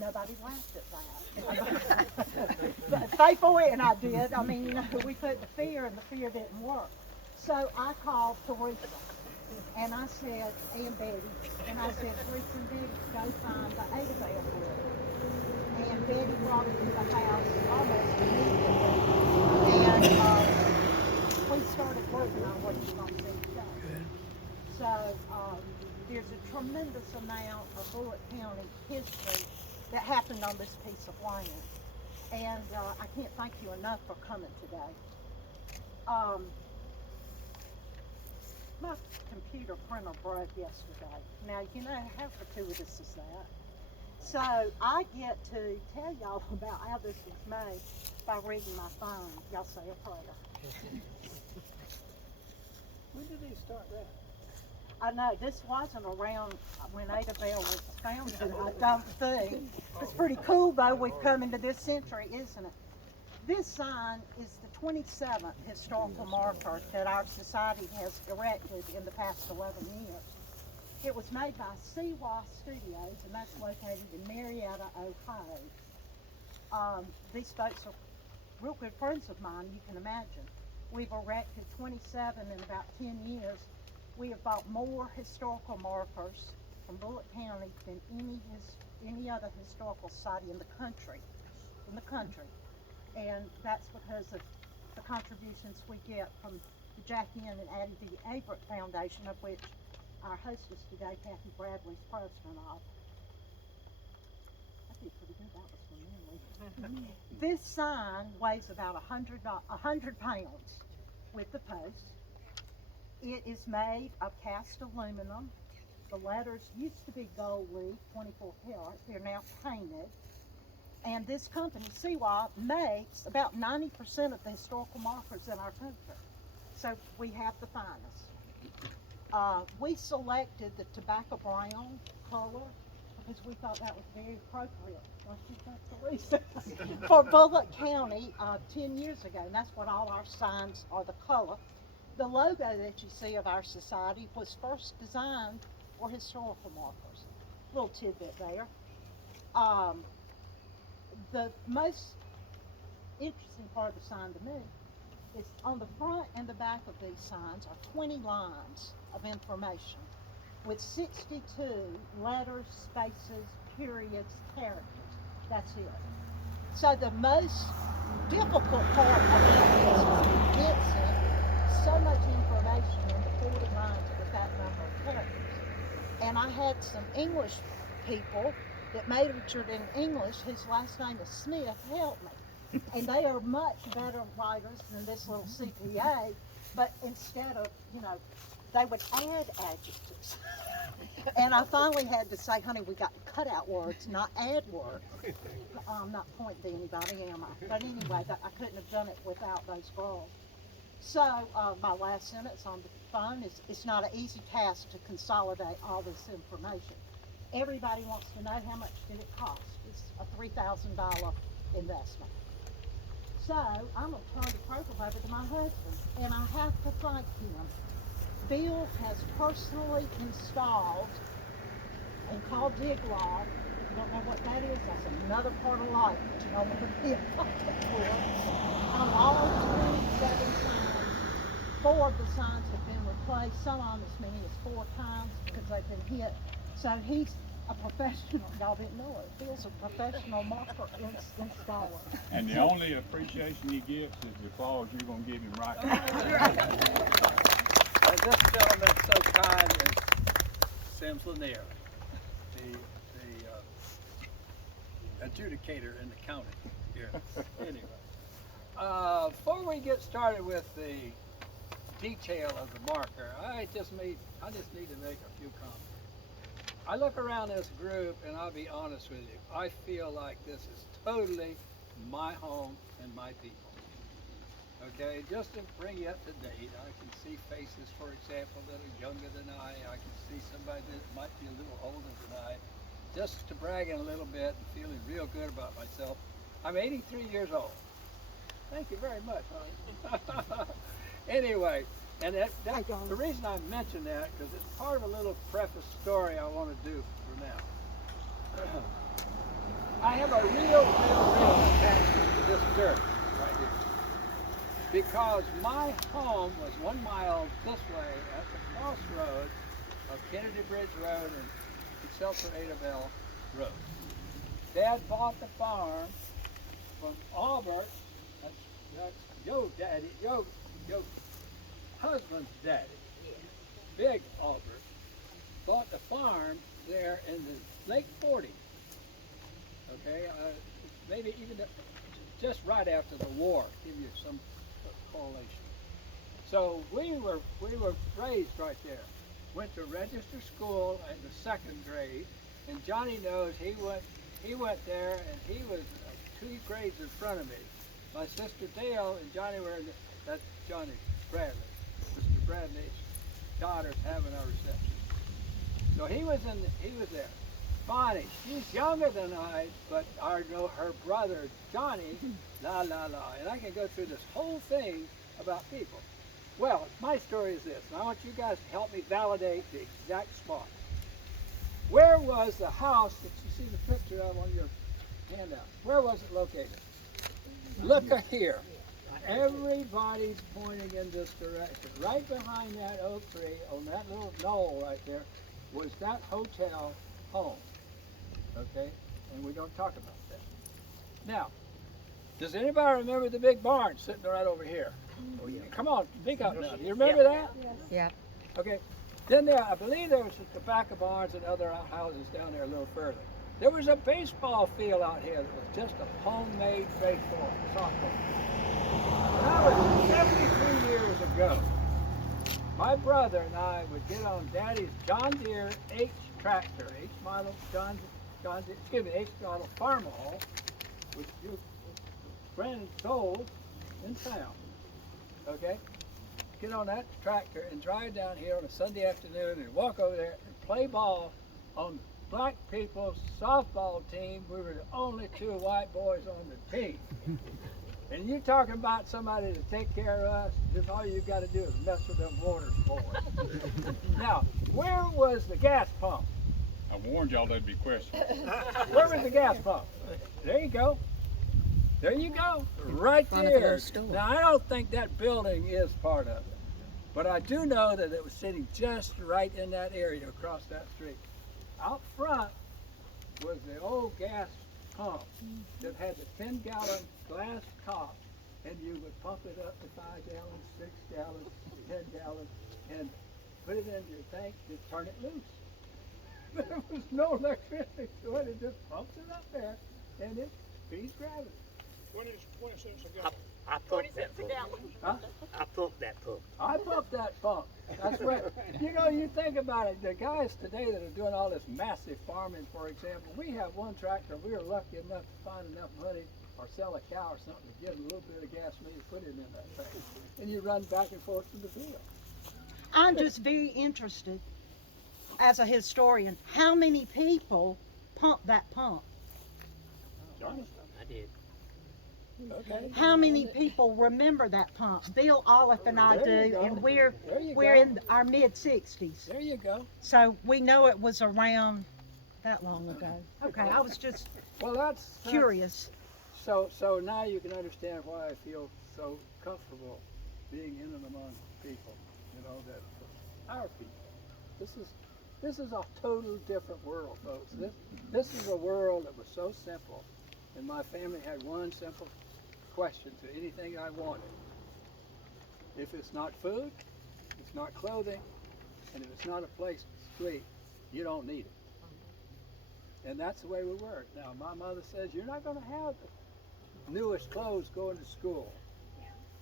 Nobody laughed at that. But Faithful and I did. I mean, you know, we put the fear, and the fear didn't work. So I called Teresa, and I said, and Betty, and I said, Teresa and Betty, go find the Adabelle book. And Betty brought it to the house almost immediately. And we started working on what you're going to see today. So there's a tremendous amount of Bulloch County history that happened on this piece of land. And I can't thank you enough for coming today. My computer printer broke yesterday. Now, you know how fortuitous is that? So I get to tell y'all about how this was made by reading my phone. Y'all say a prayer. When did they start that? I know, this wasn't around when Adabelle was founded, I don't think. It's pretty cool, though, we've come into this century, isn't it? This sign is the 27th historical marker that our society has erected in the past 11 years. It was made by CWA Studios, and that's located in Marietta, Ohio. These folks are real good friends of mine, you can imagine. We've erected 27 in about 10 years. We have bought more historical markers from Bulloch County than any other historical society in the country. And that's because of the contributions we get from the Jackie Ann and Addie D. Averett Foundation, of which our hostess today, Kathy Bradley, is president of. I did pretty good, that was from memory. This sign weighs about 100 pounds with the post. It is made of cast aluminum. The letters used to be gold leaf, 24 karat. They're now painted. And this company, CWA, makes about 90% of the historical markers in our country. So we have the finest. We selected the tobacco brown color because we thought that was very appropriate, don't you think, Teresa? For Bulloch County 10 years ago, and that's what all our signs are, the color. The logo that you see of our society was first designed for historical markers. Little tidbit there. The most interesting part of the sign to me is on the front and the back of these signs are 20 lines of information with 62 letters, spaces, periods, characters. That's it. So the most difficult part about this is condensing so much information into 40 lines with that number of characters. And I had some English people that majored in English, whose last name is Smith, help me. And they are much better writers than this little CPA, but instead of, you know, they would add adjectives. And I finally had to say, honey, we got to cut out words, not add words. I'm not pointing to anybody, am I? But anyway, I couldn't have done it without those girls. So my last sentence on the phone is, it's not an easy task to consolidate all this information. Everybody wants to know how much did it cost. It's a $3,000 investment. So I'm going to turn the program over to my husband, and I have to thank him. Bill has personally installed and called dig log. You don't know what that is? That's another part of life that you don't want to be a pocket for. On all 27 signs, 4 of the signs have been replaced. Some of them as many as 4 times because they've been hit. So he's a professional. Y'all didn't know it. Bill's a professional marker installer. And the only appreciation he gets is the applause you're going to give him right now. And this gentleman so kind is Sims Lanier, the adjudicator in the county here. Anyway, before we get started with the detail of the marker, I just need to make a few comments. I look around this group, and I'll be honest with you, I feel like this is totally my home and my people. Okay, just to bring you up to date, I can see faces, for example, that are younger than I can see somebody that might be a little older than I. Just to brag in a little bit and feeling real good about myself, I'm 83 years old. Thank you very much, honey. Anyway, and the reason I mention that, because it's part of a little preface story I want to do for now. I have a real attachment to this dirt right here. Because my home was 1 mile this way at the crossroads of Kennedy Bridge Road and Excelsior Adabelle Road. Dad bought the farm from Albert, that's your daddy, your husband's daddy, Big Albert, bought the farm there in the late 40s. Okay, maybe even just right after the war, give you some correlation. So we were raised right there. Went to register school in the 2nd grade, and Johnny knows he went there, and he was 2 grades in front of me. My sister Dale and Johnny were in that's Johnny Bradley, Mr. Bradley's daughter's having our reception. So he was there. Bonnie, she's younger than I, but I know her brother Johnny, la la la, and I can go through this whole thing about people. Well, my story is this, and I want you guys to help me validate the exact spot. Where was the house that you see the picture of on your handout? Where was it located? Look here. Everybody's pointing in this direction. Right behind that oak tree, on that little knoll right there, was that hotel home. Okay? And we don't talk about that. Now, does anybody remember the big barn sitting right over here? Oh, yeah. Come on, speak up now. Do you remember that? Yeah. Okay. Then there, I believe there was some tobacco barns and other houses down there a little further. There was a baseball field out here that was just a homemade baseball softball. When I was 73 years ago, my brother and I would get on Daddy's John Deere H tractor, H model H model Farmall, which your friend sold in town. Okay? Get on that tractor and drive down here on a Sunday afternoon and walk over there and play ball on black people's softball team. We were the only 2 white boys on the team. And you talking about somebody to take care of us, just all you got to do is mess with them waters, boys. Now, where was the gas pump? I warned y'all there'd be questions. Where was the gas pump? There you go. There you go. Right there. Now, I don't think that building is part of it. But I do know that it was sitting just right in that area across that street. Out front was the old gas pump that had the 10-gallon glass top, and you would pump it up to 5 gallons, 6 gallons, 10 gallons, and put it in your tank and turn it loose. There was no electricity to it. It just pumps it up there, and it feeds gravity. 20 cents a gallon. I pumped that pump. Huh? I pumped that pump. I pumped that pump. That's right. You know, you think about it, the guys today that are doing all this massive farming, for example, we have one tractor, we were lucky enough to find enough money or sell a cow or something to get a little bit of gasoline and put it in that tractor. And you run back and forth to the field. I'm just very interested, as a historian, how many people pumped that pump? Johnny? I did. Okay. How many people remember that pump? Bill, Olive, and I There you do, go. and There you we're go. in our mid-60s. There you go. So we know it was around that long ago. Okay, I was just Well, that's curious. So now you can understand why I feel so comfortable being in and among people. You know, that our people. This is a total different world, folks. This is a world that was so simple, and my family had one simple question to anything I wanted. If it's not food, it's not clothing, and if it's not a place to sleep, you don't need it. And that's the way we were. Now, my mother says, you're not going to have the newest clothes going to school.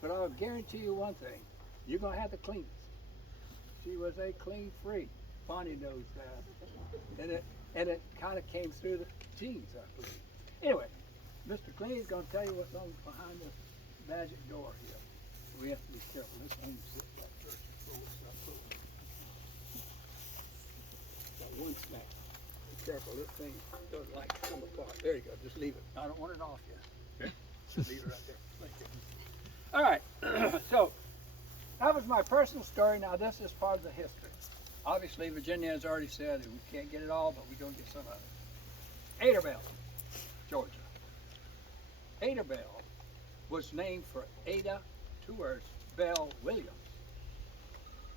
But I'll guarantee you one thing, you're going to have the cleanest. She was a clean freak. Bonnie knows that. And it kind of came through the genes, I believe. Anyway, Mr. Clean is going to tell you what's on behind this magic door here. We have to be careful. This thing sits like this. Got one snack. Be careful. This thing doesn't like to come apart. There you go. Just leave it. I don't want it off yet. Okay? Just leave it right there. Thank you. All right. So that was my personal story. Now this is part of the history. Obviously, Virginia has already said that we can't get it all, but we're going to get some of it. Adabelle, Georgia. Adabelle was named for Ada, 2 words, Bell Williams,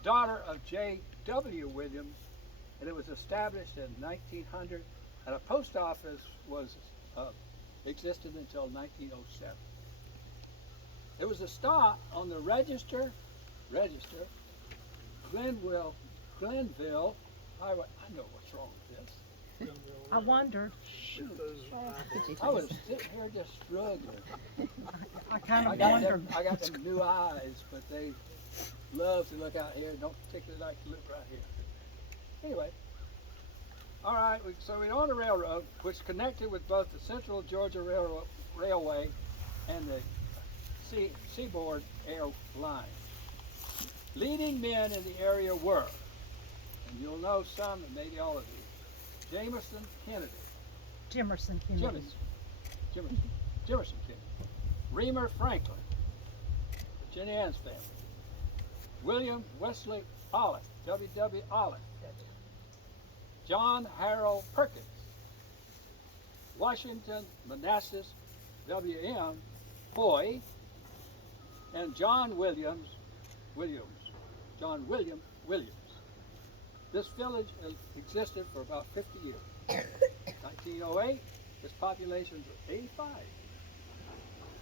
daughter of J.W. Williams, and it was established in 1900, and a post office was existed until 1907. It was a stop on the Register, Glenville Highway. I know what's wrong with this. I wondered. I was sitting here just struggling. I kind I of got wondered. them, I got them new eyes, but they love to look out here. Don't particularly like to look right here. Anyway, all right. So we own a railroad which connected with both the Central Georgia Railway and the Seaboard Air Line. Leading men in the area were, and you'll know some and maybe all of these, Jameson Kennedy, Jimerson Kennedy. Jimerson Kennedy, Reamer Franklin, Jenny Ann's family, William Wesley Olive, W.W. Olive, John Harold Perkins, Washington Manassas, W.M. Foy, and John William Williams. This village existed for about 50 years. 1908, its population was 85.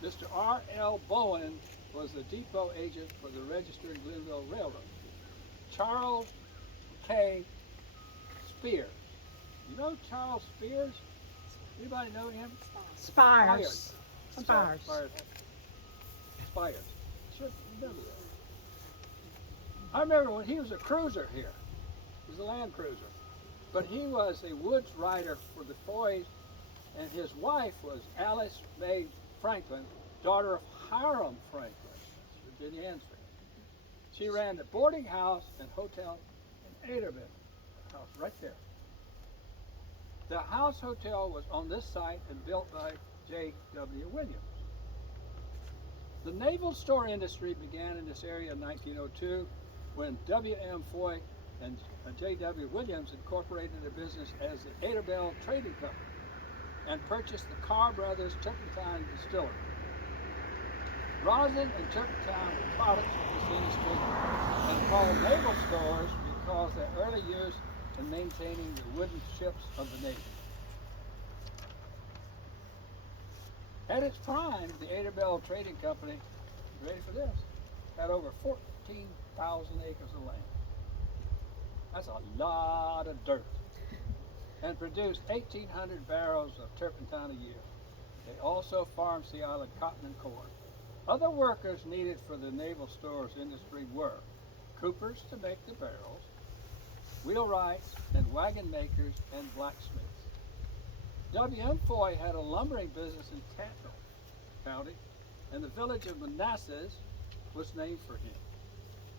Mr. R.L. Bowen was the depot agent for the Register and Glenville Railroad. Charles K. Spears. You know Charles Spears? Anybody know him? Spires. I'm sorry, Spires. Spires. Should remember that. I remember when he was a cruiser here. He was a land cruiser. But he was a woods rider for the Foys, and his wife was Alice May Franklin, daughter of Hiram Franklin, Virginia Ann's family. She ran the boarding house and hotel in Adabelle, house right there. The house hotel was on this site and built by J.W. Williams. The naval store industry began in this area in 1902 when W.M. Foy and J.W. Williams incorporated a business as the Adabelle Trading Company and purchased the Carr Brothers Turpentine Distillery. Rosin and turpentine were products of this industry and called naval stores because of their early use in maintaining the wooden ships of the Navy. At its prime, the Adabelle Trading Company, ready for this, had over 14,000 acres of land. That's a lot of dirt. And produced 1,800 barrels of turpentine a year. They also farmed Sea Island cotton and corn. Other workers needed for the naval stores industry were coopers to make the barrels, wheelwrights and wagon makers and blacksmiths. W.M. Foy had a lumbering business in Tattnall County, and the village of Manassas was named for him.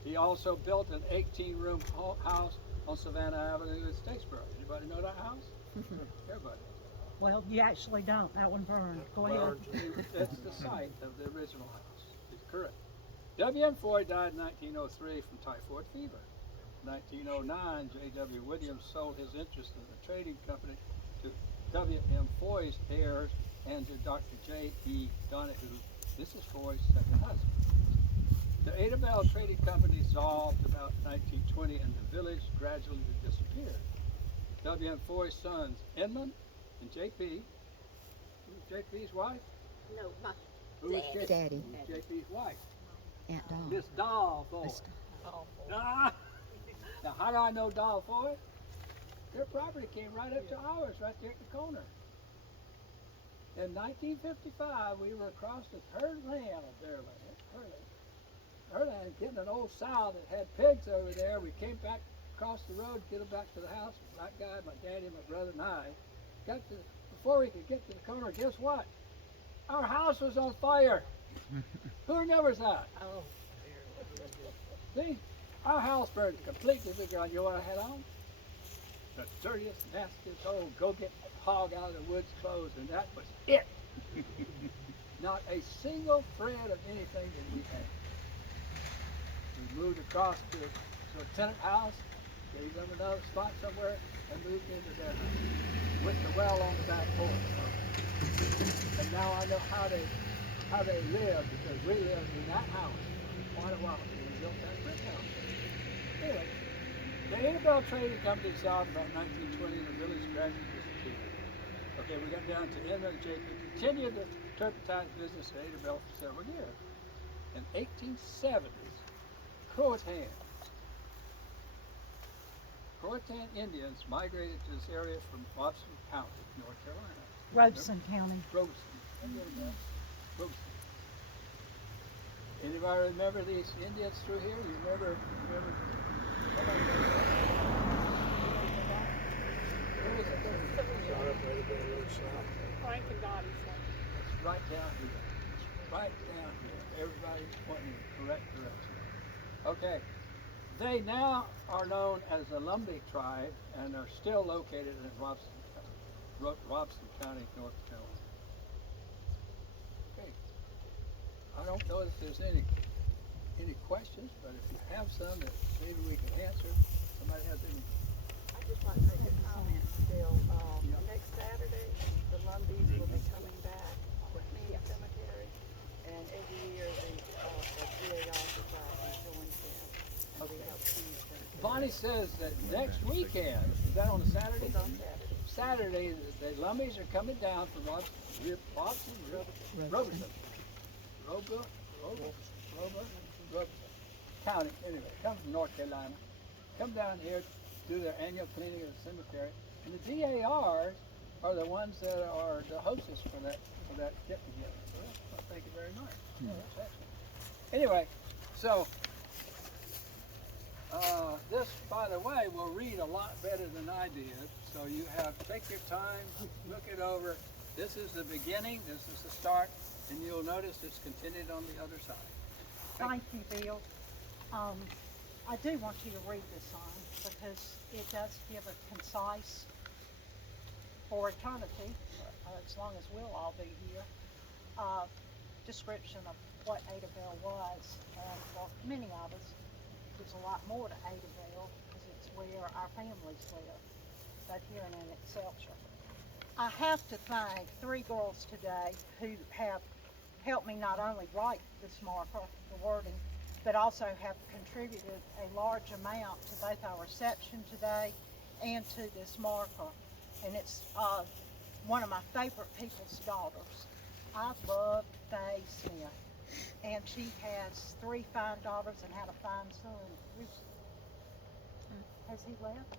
He also built an 18-room house on Savannah Avenue in Statesboro. Anybody know that house? Everybody. Well, you actually don't. That one burned. Go ahead. That's the site of the original house. It's correct. W.M. Foy died in 1903 from typhoid fever. In 1909, J.W. Williams sold his interest in the trading company to W.M. Foy's heirs and to Dr. J.E. Donahue, Mrs. Foy's second husband. The Adabelle Trading Company dissolved about 1920 and the village gradually disappeared. W.M. Foy's sons, Edmund and J.P. Who's J.P.'s wife? No, my Who was Daddy. Who's J.P.'s wife? Aunt Dawn. Miss Doll Foy. Ah! Now, how do I know Doll Foy? Their property came right up to ours, right there at the corner. In 1955, we were across her land, her land, getting an old sow that had pigs over there. We came back across the road, get them back to the house. Black guy, my daddy, my brother, and I before we could get to the corner, guess what? Our house was on fire. Who remembers that? Oh, See, our house burned completely. You know what I had on? The dirtiest, nastiest old go-get hog out of the woods clothes, and that was it. Not a single thread of anything that we had. We moved across to a tenant house, gave them another spot somewhere, and moved into their house with the well on the back porch. In now I know how they lived, because we lived in that house quite a while when we built that brick house. Anyway, the Adabelle Trading Company south about 1920, and the village gradually disappeared. Okay, we got down to Edmund Jacob, continued the turpentine business at Adabelle for several years. In 1870s, Croatan Indians migrated to this area from Robeson County, North Carolina. Robeson County. Robeson. Robeson. Anybody remember these Indians through here? You remember? Nobody knows that? Where was it? Frank and Dottie's son. It's right down here. It's right down here. Everybody's pointing in the correct direction. Okay. They now are known as the Lumbee tribe and are still located in Robeson County, North Carolina. Okay. I don't know if there's any questions, but if you have some that maybe we can answer, somebody has any. I just want to make a comment still. Next Saturday, the Lumbees will be coming back with me at cemetery, and every year the GAR Society joins them, and we help feed them. Bonnie says that next weekend, is that on a Saturday? It's on Saturday. Saturday, the Lumbees are coming down from Robeson County, anyway, come from North Carolina, come down here, do their annual cleaning of the cemetery, and the DARs are the ones that are the hostess for that get together. Well, thank you very much. Yeah, that's excellent. Anyway, so this, by the way, will read a lot better than I did. So you take your time, look it over. This is the beginning, this is the start, and you'll notice it's continued on the other side. Thank you, Bill. I do want you to read this on because it does give a concise, for eternity, as long as we'll all be here, description of what Adabelle was. And for many of us, there's a lot more to Adabelle because it's where our families live, both here and in Excelsior. I have to thank 3 girls today who have helped me not only write this marker, the wording, but also have contributed a large amount to both our reception today and to this marker. And it's one of my favorite people's daughters. I love Faye Smith, and she has 3 fine daughters and had a fine son. Has he left?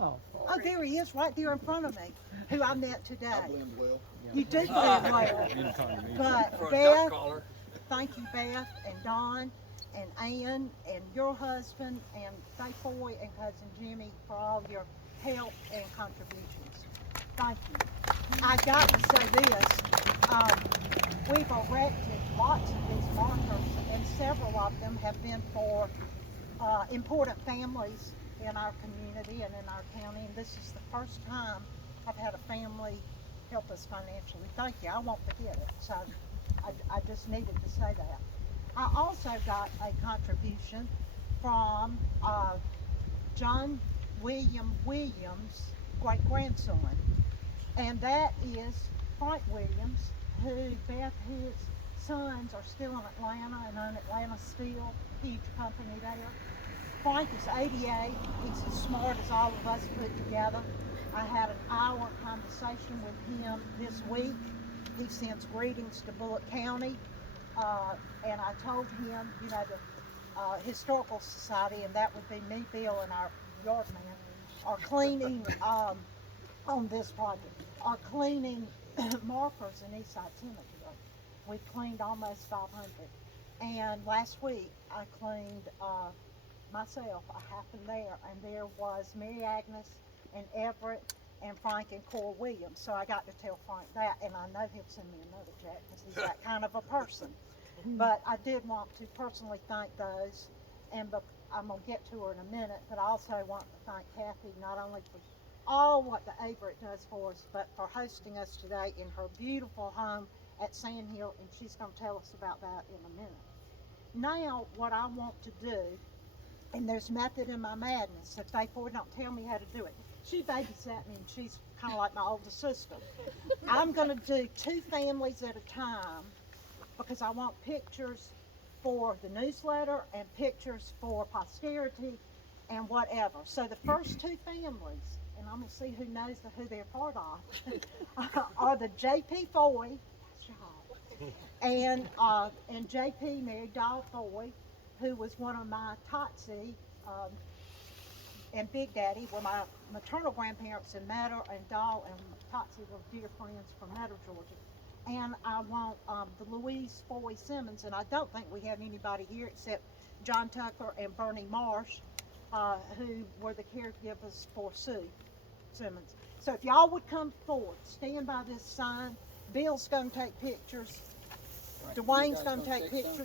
Oh, there he is, right there in front of me, who I met today. I blend well. You do blend well. But For a duck Beth, caller. thank you, Beth and Don and Ann and your husband and Faye Foy and cousin Jimmy for all your help and contributions. Thank you. I got to say this, we've erected lots of these markers, and several of them have been for important families in our community and in our county, and this is the first time I've had a family help us financially. Thank you. I won't forget it. So I just needed to say that. I also got a contribution from John William Williams' great-grandson, and that is Frank Williams, who Beth, his sons are still in Atlanta and own Atlanta Steel, huge company there. Frank is 88. He's as smart as all of us put together. I had an hour conversation with him this week. He sends greetings to Bulloch County, and I told him, you know, the Historical Society, and that would be me, Bill, and our yard man, are cleaning on this project, are cleaning markers in Eastside Cemetery. We cleaned almost 500, and last week I cleaned myself. I happened there, and there was Mary Agnes and Everett and Frank and Cora Williams. So I got to tell Frank that, and I know he'll send me another check because he's that kind of a person. But I did want to personally thank those, and I'm going to get to her in a minute, but I also want to thank Kathy not only for all what the Everett does for us, but for hosting us today in her beautiful home at Sand Hill, and she's going to tell us about that in a minute. Now, what I want to do, and there's method in my madness, if they don't tell me how to do it. She babysat me, and she's kind of like my older sister. I'm gonna do 2 families at a time because I want pictures for the newsletter and pictures for posterity and whatever. So the first 2 families, and I'm gonna see who knows who they're part of, are the J.P. Foy, that's y'all, and J.P. married Doll Foy, who was one of my Totsy and Big Daddy were my maternal grandparents in Metter, and Doll and Totsy were dear friends from Metter, Georgia. And I want the Louise Foy Simmons, and I don't think we have anybody here except John Tucker and Bernie Marsh, who were the caregivers for Sue Simmons. So if y'all would come forward, stand by this sign. Bill's gonna take pictures. Right. Dwayne's You guys gonna take take some? pictures.